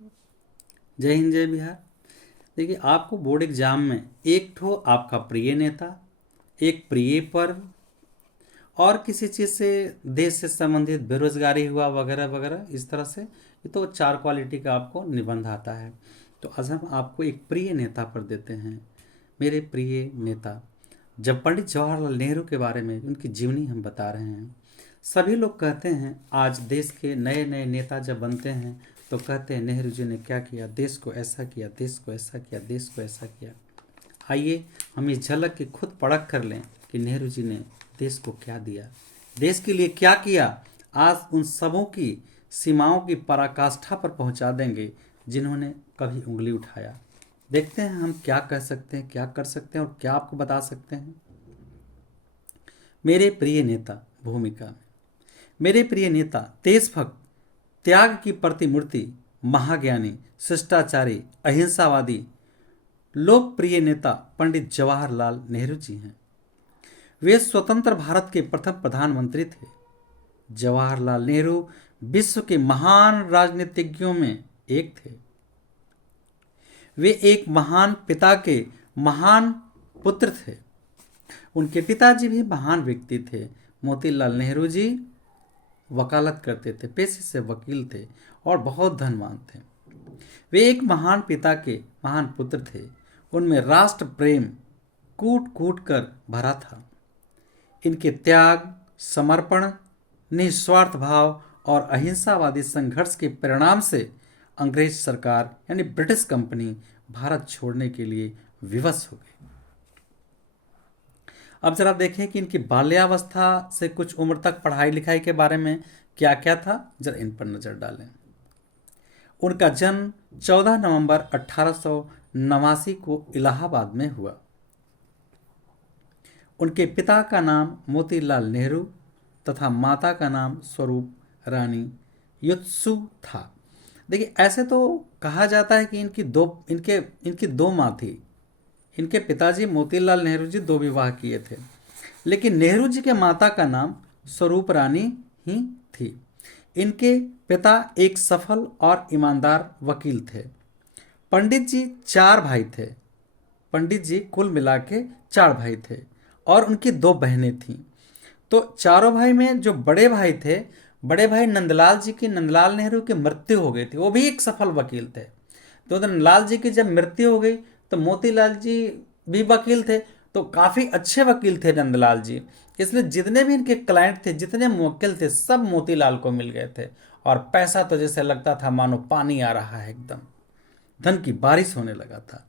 जय हिंद जय बिहार। देखिए, आपको बोर्ड एग्जाम में एक ठो आपका प्रिय नेता, एक प्रिय पर्व और किसी चीज़ से, देश से संबंधित बेरोजगारी हुआ वगैरह वगैरह, इस तरह से ये तो 4 क्वालिटी का आपको निबंध आता है। तो आज हम आपको एक प्रिय नेता पर देते हैं। मेरे प्रिय नेता, जब पंडित जवाहरलाल नेहरू के बारे में उनकी जीवनी हम बता रहे हैं, सभी लोग कहते हैं आज देश के नए नए नेता जब बनते हैं तो कहते हैं नेहरू जी ने क्या किया, देश को ऐसा किया, देश को ऐसा किया, देश को ऐसा किया। आइए हम इस झलक की खुद परख कर लें कि नेहरू जी ने देश को क्या दिया, देश के लिए क्या किया। आज उन सबों की सीमाओं की पराकाष्ठा पर पहुंचा देंगे जिन्होंने कभी उंगली उठाया। देखते हैं हम क्या कह सकते हैं, क्या कर सकते हैं और क्या आपको बता सकते हैं। मेरे प्रिय नेता भूमिका में, मेरे प्रिय नेता देशभक्त, त्याग की प्रतिमूर्ति, महाज्ञानी, शिष्टाचारी, अहिंसावादी, लोकप्रिय नेता पंडित जवाहरलाल नेहरू जी हैं। वे स्वतंत्र भारत के प्रथम प्रधानमंत्री थे। जवाहरलाल नेहरू विश्व के महान राजनीतिज्ञों में एक थे। वे एक महान पिता के महान पुत्र थे। उनके पिताजी भी महान व्यक्ति थे। मोतीलाल नेहरू जी वकालत करते थे, पेशे से वकील थे और बहुत धनवान थे। वे एक महान पिता के महान पुत्र थे। उनमें राष्ट्र प्रेम कूट कूट कर भरा था। इनके त्याग, समर्पण, निस्वार्थ भाव और अहिंसावादी संघर्ष के परिणाम से अंग्रेज सरकार यानी ब्रिटिश कंपनी भारत छोड़ने के लिए विवश हो गई। अब जरा देखें कि इनकी बाल्यावस्था से कुछ उम्र तक पढ़ाई लिखाई के बारे में क्या क्या था, जरा इन पर नजर डालें। उनका जन्म 14 नवंबर 1889 को इलाहाबाद में हुआ। उनके पिता का नाम मोतीलाल नेहरू तथा माता का नाम स्वरूप रानी युत्सु था। देखिए, ऐसे तो कहा जाता है कि इनकी दो माँ थी। इनके पिताजी मोतीलाल नेहरू जी 2 विवाह किए थे, लेकिन नेहरू जी के माता का नाम स्वरूप रानी ही थी। इनके पिता एक सफल और ईमानदार वकील थे। पंडित जी 4 भाई थे। पंडित जी कुल मिला के 4 भाई थे और उनकी 2 बहनें थीं। तो चारों भाई में जो बड़े भाई थे, बड़े भाई नंदलाल जी की, नंदलाल नेहरू की मृत्यु हो गई थी। वो भी एक सफल वकील थे। तो नंदलाल जी की जब मृत्यु हो गई तो मोतीलाल जी भी वकील थे, तो काफ़ी अच्छे वकील थे नंदलाल जी। इसलिए जितने भी इनके क्लाइंट थे, जितने मुवक्किल थे, सब मोतीलाल को मिल गए थे। और पैसा तो जैसे लगता था मानो पानी आ रहा है, एकदम धन की बारिश होने लगा था।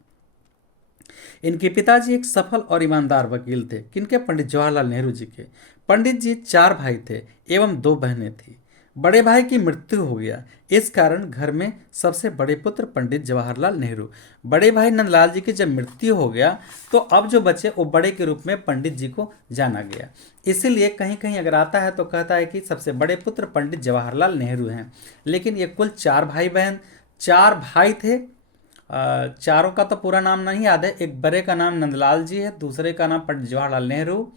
इनके पिताजी एक सफल और ईमानदार वकील थे। किनके? पंडित जवाहरलाल नेहरू जी के। पंडित जी 4 भाई थे एवं 2 बहनें थी। बड़े भाई की मृत्यु हो गया, इस कारण घर में सबसे बड़े पुत्र पंडित जवाहरलाल नेहरू। बड़े भाई नंदलाल जी की जब मृत्यु हो गया तो अब जो बचे वो बड़े के रूप में पंडित जी को जाना गया। इसीलिए कहीं कहीं अगर आता है तो कहता है कि सबसे बड़े पुत्र पंडित जवाहरलाल नेहरू हैं। लेकिन ये कुल 4 भाई बहन, 4 भाई थे। चारों का तो पूरा नाम नहीं याद है। एक बड़े का नाम नंदलाल जी है, दूसरे का नाम पंडित जवाहरलाल नेहरू,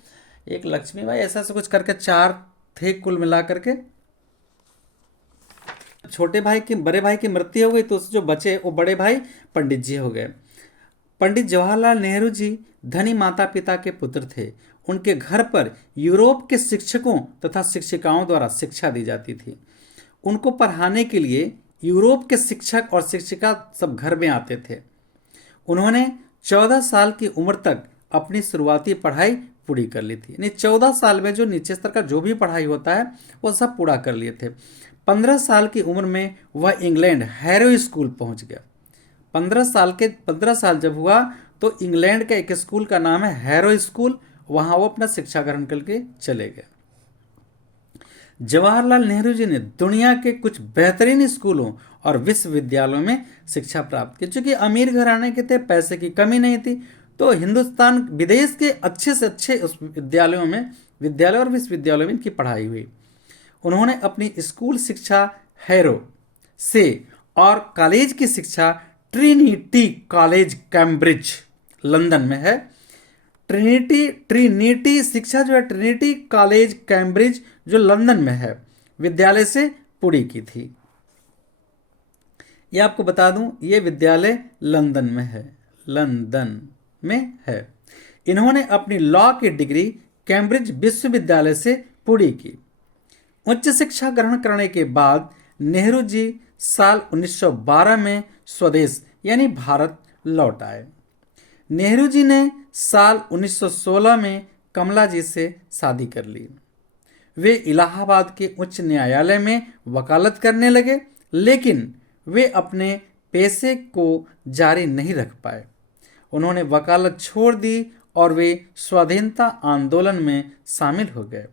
एक लक्ष्मीबाई, ऐसा से कुछ करके 4 थे कुल मिला करके। छोटे भाई की, बड़े भाई की मृत्यु हो गई तो जो बचे वो बड़े भाई पंडित जी हो गए। पंडित जवाहरलाल नेहरू जी धनी माता पिता के पुत्र थे। उनके घर पर यूरोप के शिक्षकों तथा शिक्षिकाओं द्वारा शिक्षा दी जाती थी। उनको पढ़ाने के लिए यूरोप के शिक्षक और शिक्षिका सब घर में आते थे। उन्होंने 14 साल की उम्र तक अपनी शुरुआती पढ़ाई पूरी कर ली थी। यानी 14 साल में जो नीचे स्तर का जो भी पढ़ाई होता है वो सब पूरा कर लिए थे। 15 साल की उम्र में वह इंग्लैंड हैरो स्कूल पहुंच गया। 15 साल जब हुआ तो इंग्लैंड का एक स्कूल का नाम है हैरो स्कूल, वहां वो अपना शिक्षा ग्रहण करके चले गए। जवाहरलाल नेहरू जी ने दुनिया के कुछ बेहतरीन स्कूलों और विश्वविद्यालयों में शिक्षा प्राप्त की। चूंकि अमीर घराने के थे, पैसे की कमी नहीं थी, तो हिंदुस्तान विदेश के अच्छे से अच्छे विद्यालय और विश्वविद्यालयों में इनकी पढ़ाई हुई। उन्होंने अपनी स्कूल शिक्षा हैरो से और कॉलेज की शिक्षा ट्रिनिटी कॉलेज कैम्ब्रिज लंदन में है। ट्रिनिटी शिक्षा जो है ट्रिनिटी कॉलेज कैम्ब्रिज जो लंदन में है, विद्यालय से पूरी की थी। ये आपको बता दूं, ये विद्यालय लंदन में है, लंदन में है। इन्होंने अपनी लॉ की डिग्री कैम्ब्रिज विश्वविद्यालय से पूरी की। उच्च शिक्षा ग्रहण करने के बाद नेहरू जी साल 1912 में स्वदेश यानी भारत लौट आए। नेहरू जी ने साल 1916 में कमला जी से शादी कर ली। वे इलाहाबाद के उच्च न्यायालय में वकालत करने लगे, लेकिन वे अपने पेशे को जारी नहीं रख पाए। उन्होंने वकालत छोड़ दी और वे स्वाधीनता आंदोलन में शामिल हो गए।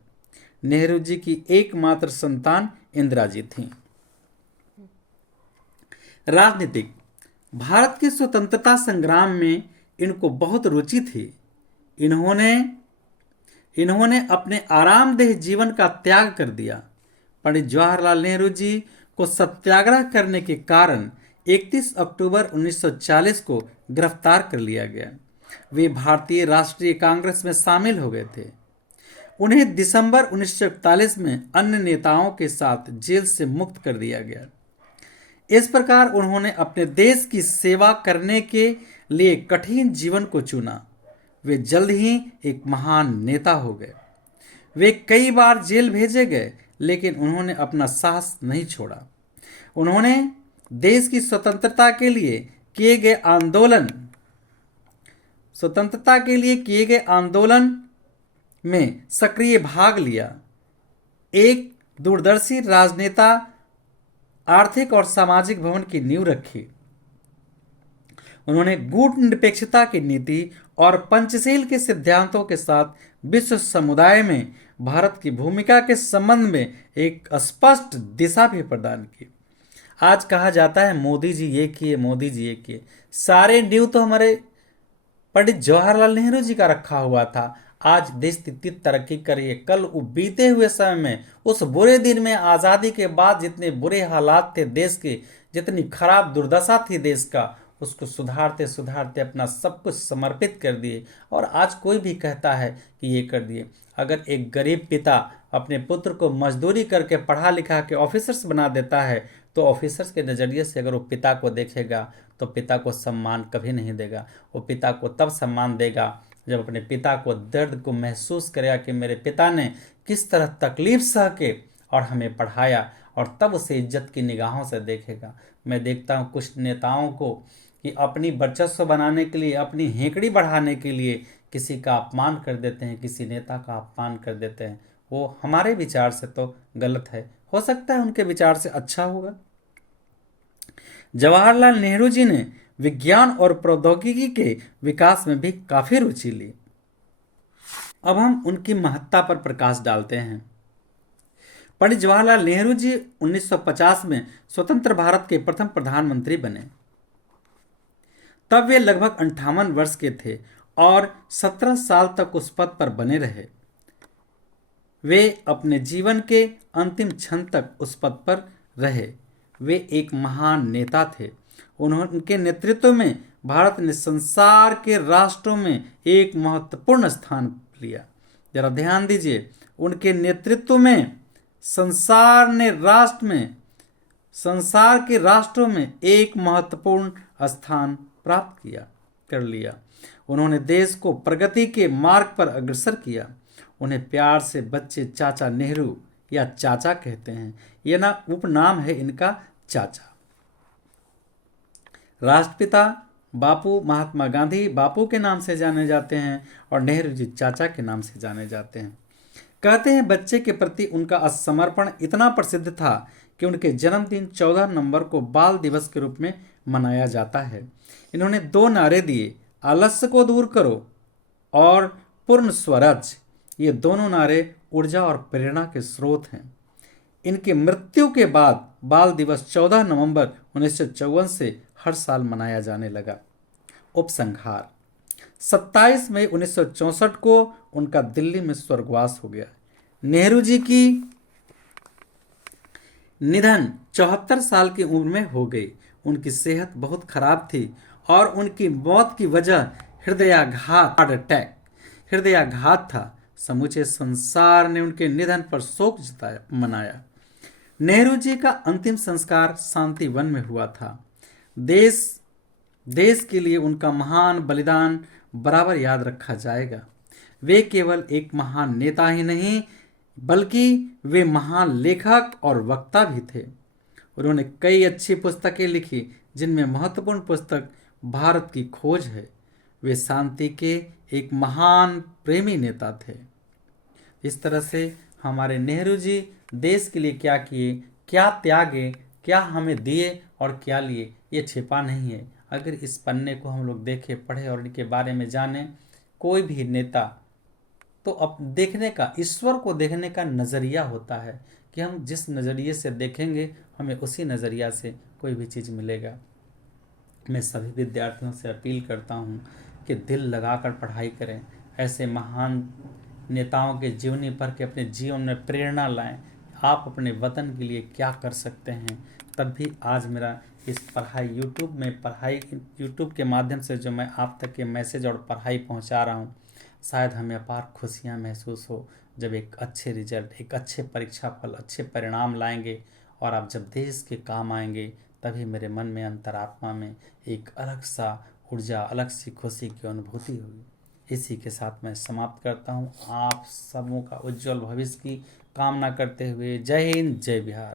नेहरू जी की एकमात्र संतान इंदिरा जी थीं। राजनीतिक, भारत के स्वतंत्रता संग्राम में इनको बहुत रुचि थी। इन्होंने अपने आरामदेह जीवन का त्याग कर दिया। पंडित जवाहरलाल नेहरू जी को सत्याग्रह करने के कारण 31 अक्टूबर 1940 को गिरफ्तार कर लिया गया। वे भारतीय राष्ट्रीय कांग्रेस में शामिल हो गए थे। उन्हें दिसंबर 1941 में अन्य नेताओं के साथ जेल से मुक्त कर दिया गया। इस प्रकार उन्होंने अपने देश की सेवा करने के लिए कठिन जीवन को चुना। वे जल्द ही एक महान नेता हो गए। वे कई बार जेल भेजे गए, लेकिन उन्होंने अपना साहस नहीं छोड़ा। उन्होंने देश की स्वतंत्रता के लिए किए गए आंदोलन में सक्रिय भाग लिया। एक दूरदर्शी राजनेता, आर्थिक और सामाजिक भवन की नींव रखी। उन्होंने गुट निरपेक्षता की नीति और पंचशील के सिद्धांतों के साथ विश्व समुदाय में भारत की भूमिका के संबंध में एक स्पष्ट दिशा भी प्रदान की। आज कहा जाता है मोदी जी ये किए, मोदी जी ये किए। सारे ड्यू तो हमारे पंडित जवाहरलाल नेहरू जी का रखा हुआ था। आज देश इतनी तरक्की कर रही है। कल बीते हुए समय में, उस बुरे दिन में, आज़ादी के बाद जितने बुरे हालात थे देश के, जितनी खराब दुर्दशा थी देश का, उसको सुधारते सुधारते अपना सब कुछ समर्पित कर दिए। और आज कोई भी कहता है कि ये कर दिए। अगर एक गरीब पिता अपने पुत्र को मजदूरी करके पढ़ा लिखा के ऑफिसर्स बना देता है, तो ऑफिसर्स के नज़रिए से अगर वो पिता को देखेगा तो पिता को सम्मान कभी नहीं देगा। वो पिता को तब सम्मान देगा जब अपने पिता को दर्द को महसूस करेगा कि मेरे पिता ने किस तरह तकलीफ सह के और हमें पढ़ाया, और तब उसे इज्जत की निगाहों से देखेगा। मैं देखता हूँ कुछ नेताओं को कि अपनी वर्चस्व बनाने के लिए, अपनी हेकड़ी बढ़ाने के लिए किसी का अपमान कर देते हैं, किसी नेता का अपमान कर देते हैं। वो हमारे विचार से तो गलत है, हो सकता है उनके विचार से अच्छा होगा। जवाहरलाल नेहरू जी ने विज्ञान और प्रौद्योगिकी के विकास में भी काफी रुचि ली। अब हम उनकी महत्ता पर प्रकाश डालते हैं। पंडित जवाहरलाल नेहरू जी 1950 में स्वतंत्र भारत के प्रथम प्रधानमंत्री बने। तब वे लगभग 58 वर्ष के थे और 17 साल तक उस पद पर बने रहे। वे अपने जीवन के अंतिम क्षण तक उस पद पर रहे। वे एक महान नेता थे। उनके नेतृत्व में भारत ने संसार के राष्ट्रों में एक महत्वपूर्ण स्थान लिया। जरा ध्यान दीजिए, उनके नेतृत्व में संसार के राष्ट्रों में एक महत्वपूर्ण स्थान प्राप्त कर लिया। उन्होंने देश को प्रगति के मार्ग पर अग्रसर किया। उन्हें प्यार से बच्चे चाचा नेहरू या चाचा कहते हैं। यह ना उपनाम है इनका, चाचा। राष्ट्रपिता बापू, महात्मा गांधी बापू के नाम से जाने जाते हैं और नेहरू जी चाचा के नाम से जाने जाते हैं। कहते हैं बच्चे के प्रति उनका समर्पण इतना प्रसिद्ध था कि उनके जन्मदिन 14 नवंबर को बाल दिवस के रूप में मनाया जाता है। इन्होंने 2 नारे दिए, आलस्य को दूर करो और पूर्ण स्वराज। ये दोनों नारे ऊर्जा और प्रेरणा के स्रोत हैं। इनकी मृत्यु के बाद बाल दिवस 14 नवंबर 1954 से हर साल मनाया जाने लगा। उपसंहार, 27 मई 1964 को उनका दिल्ली में स्वर्गवास हो गया। नेहरू जी की निधन 74 साल की उम्र में हो गई। उनकी सेहत बहुत खराब थी और उनकी मौत की वजह हृदयाघात था। समूचे संसार ने उनके निधन पर शोक मनाया। नेहरू जी का अंतिम संस्कार शांति वन में हुआ था। देश देश के लिए उनका महान बलिदान बराबर याद रखा जाएगा। वे केवल एक महान नेता ही नहीं बल्कि वे महान लेखक और वक्ता भी थे। उन्होंने कई अच्छी पुस्तकें लिखी जिनमें महत्वपूर्ण पुस्तक भारत की खोज है। वे शांति के एक महान प्रेमी नेता थे। इस तरह से हमारे नेहरू जी देश के लिए क्या किए, क्या त्यागे, क्या हमें दिए और क्या लिए, ये छिपा नहीं है। अगर इस पन्ने को हम लोग देखें, पढ़ें और इनके बारे में जानें, कोई भी नेता तो अब देखने का, ईश्वर को देखने का नज़रिया होता है कि हम जिस नज़रिए से देखेंगे हमें उसी नज़रिया से कोई भी चीज़ मिलेगा। मैं सभी विद्यार्थियों से अपील करता हूँ कि दिल लगाकर पढ़ाई करें, ऐसे महान नेताओं के जीवनी पढ़ के अपने जीवन में प्रेरणा लाएं। आप अपने वतन के लिए क्या कर सकते हैं, तब भी आज मेरा इस पढ़ाई यूट्यूब के माध्यम से जो मैं आप तक के मैसेज और पढ़ाई पहुंचा रहा हूं, शायद हमें अपार खुशियां महसूस हो जब एक अच्छे रिजल्ट, एक अच्छे परीक्षा फल, अच्छे परिणाम लाएंगे और आप जब देश के काम आएंगे, तभी मेरे मन में, अंतरात्मा में एक अलग सा ऊर्जा, अलग सी खुशी की अनुभूति होगी। इसी के साथ मैं समाप्त करता हूँ। आप सबों का उज्जवल भविष्य की कामना करते हुए जय हिंद, जय बिहार।